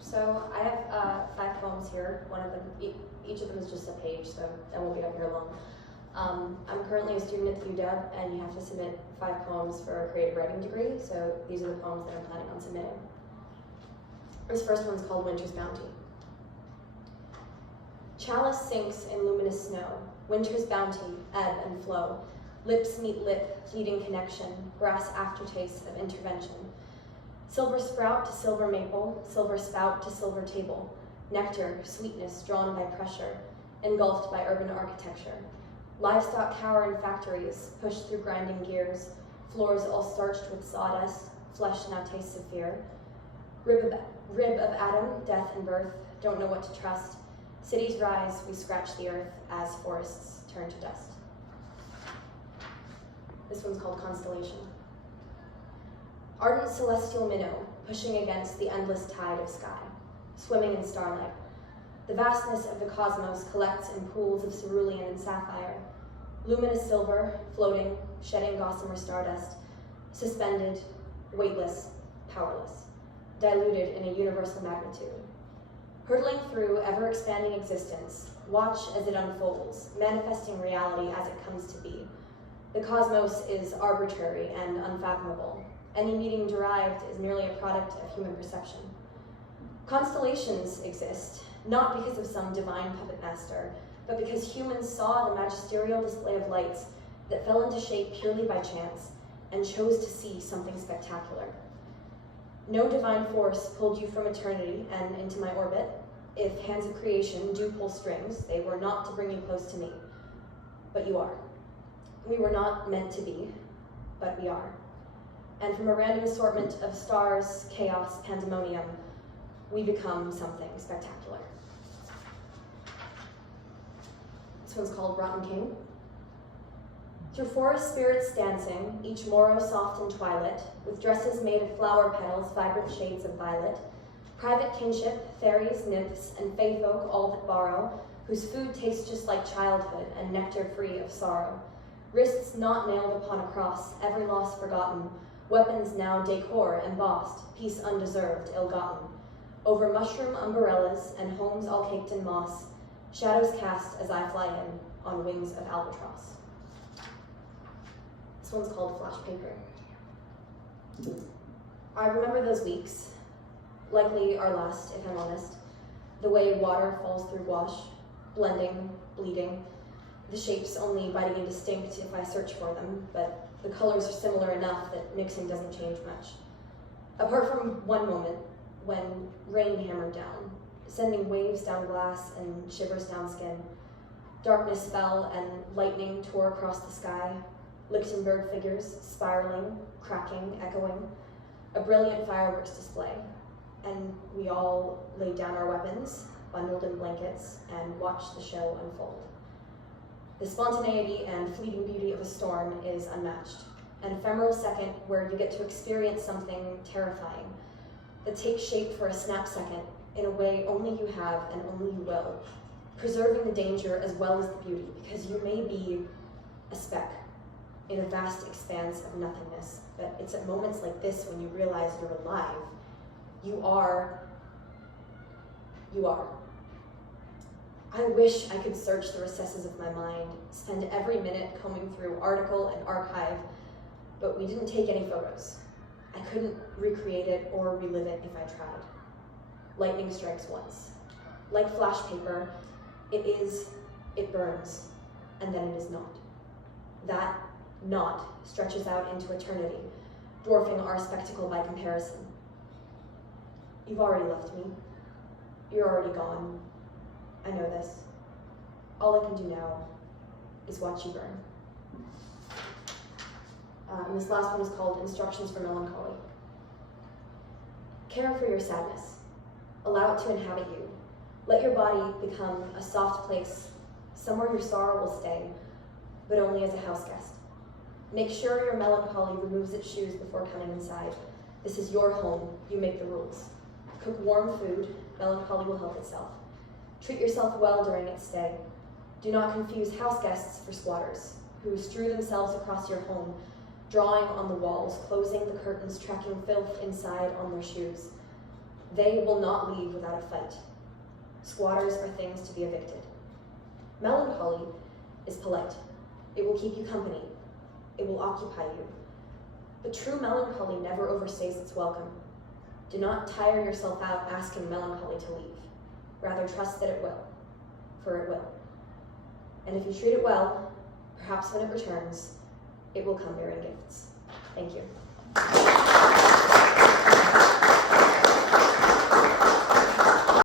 So I have 5 poems here. One of them, each of them is just a page, so I won't be up here long. I'm currently a student at the UW, and you have to submit 5 poems for a creative writing degree, so these are the poems that I'm planning on submitting. This first one's called Winter's Bounty. Chalice sinks in luminous snow, winter's bounty, ebb and flow, lips meet lip, fleeting connection, brass aftertaste of intervention. Silver sprout to silver maple, silver spout to silver table, nectar, sweetness drawn by pressure, engulfed by urban architecture. Livestock cower in factories, pushed through grinding gears, floors all starched with sawdust, flesh now tastes of fear. Rib of Adam, death and birth, don't know what to trust. Cities rise, we scratch the earth as forests turn to dust. This one's called Constellation. Ardent celestial minnow, pushing against the endless tide of sky, swimming in starlight. The vastness of the cosmos collects in pools of cerulean and sapphire, luminous silver, floating, shedding gossamer stardust, suspended, weightless, powerless, diluted in a universal magnitude. Hurtling through ever-expanding existence, watch as it unfolds, manifesting reality as it comes to be. The cosmos is arbitrary and unfathomable. Any meaning derived is merely a product of human perception. Constellations exist, not because of some divine puppet master, but because humans saw the magisterial display of lights that fell into shape purely by chance and chose to see something spectacular. No divine force pulled you from eternity and into my orbit. If hands of creation do pull strings, they were not to bring you close to me, but you are. We were not meant to be, but we are. And from a random assortment of stars, chaos, pandemonium, we become something spectacular. This one's called Rotten King. Through forest spirits dancing, each morrow soft and twilight, with dresses made of flower petals, vibrant shades of violet, private kinship, fairies, nymphs, and fae folk all that borrow, whose food tastes just like childhood and nectar free of sorrow. Wrists not nailed upon a cross, every loss forgotten, weapons now decor embossed, peace undeserved, ill-gotten. Over mushroom umbrellas and homes all caked in moss, shadows cast as I fly in on wings of albatross. This one's called Flash Paper. I remember those weeks, likely our last, if I'm honest, the way water falls through gouache, blending, bleeding, the shapes only biting indistinct if I search for them, but the colors are similar enough that mixing doesn't change much. Apart from one moment when rain hammered down, sending waves down glass and shivers down skin. Darkness fell and lightning tore across the sky, Lichtenberg figures spiraling, cracking, echoing, a brilliant fireworks display, and we all laid down our weapons, bundled in blankets, and watched the show unfold. The spontaneity and fleeting beauty of a storm is unmatched, an ephemeral second where you get to experience something terrifying that takes shape for a snap second in a way only you have and only you will, preserving the danger as well as the beauty, because you may be a speck in a vast expanse of nothingness, but it's at moments like this when you realize you're alive. You are. I wish I could search the recesses of my mind, spend every minute combing through article and archive, but we didn't take any photos. I couldn't recreate it or relive it if I tried. Lightning strikes once. Like flash paper, it burns, and then it is not. That not stretches out into eternity, dwarfing our spectacle by comparison. You've already left me. You're already gone. I know this. All I can do now is watch you burn. And this last one is called Instructions for Melancholy. Care for your sadness. Allow it to inhabit you. Let your body become a soft place, somewhere your sorrow will stay, but only as a house guest. Make sure your melancholy removes its shoes before coming inside. This is your home. You make the rules. Cook warm food. Melancholy will help itself. Treat yourself well during its stay. Do not confuse house guests for squatters, who strew themselves across your home, drawing on the walls, closing the curtains, tracking filth inside on their shoes. They will not leave without a fight. Squatters are things to be evicted. Melancholy is polite. It will keep you company. It will occupy you. But true melancholy never overstays its welcome. Do not tire yourself out asking melancholy to leave. Rather trust that it will, for it will. And if you treat it well, perhaps when it returns, it will come bearing gifts. Thank you.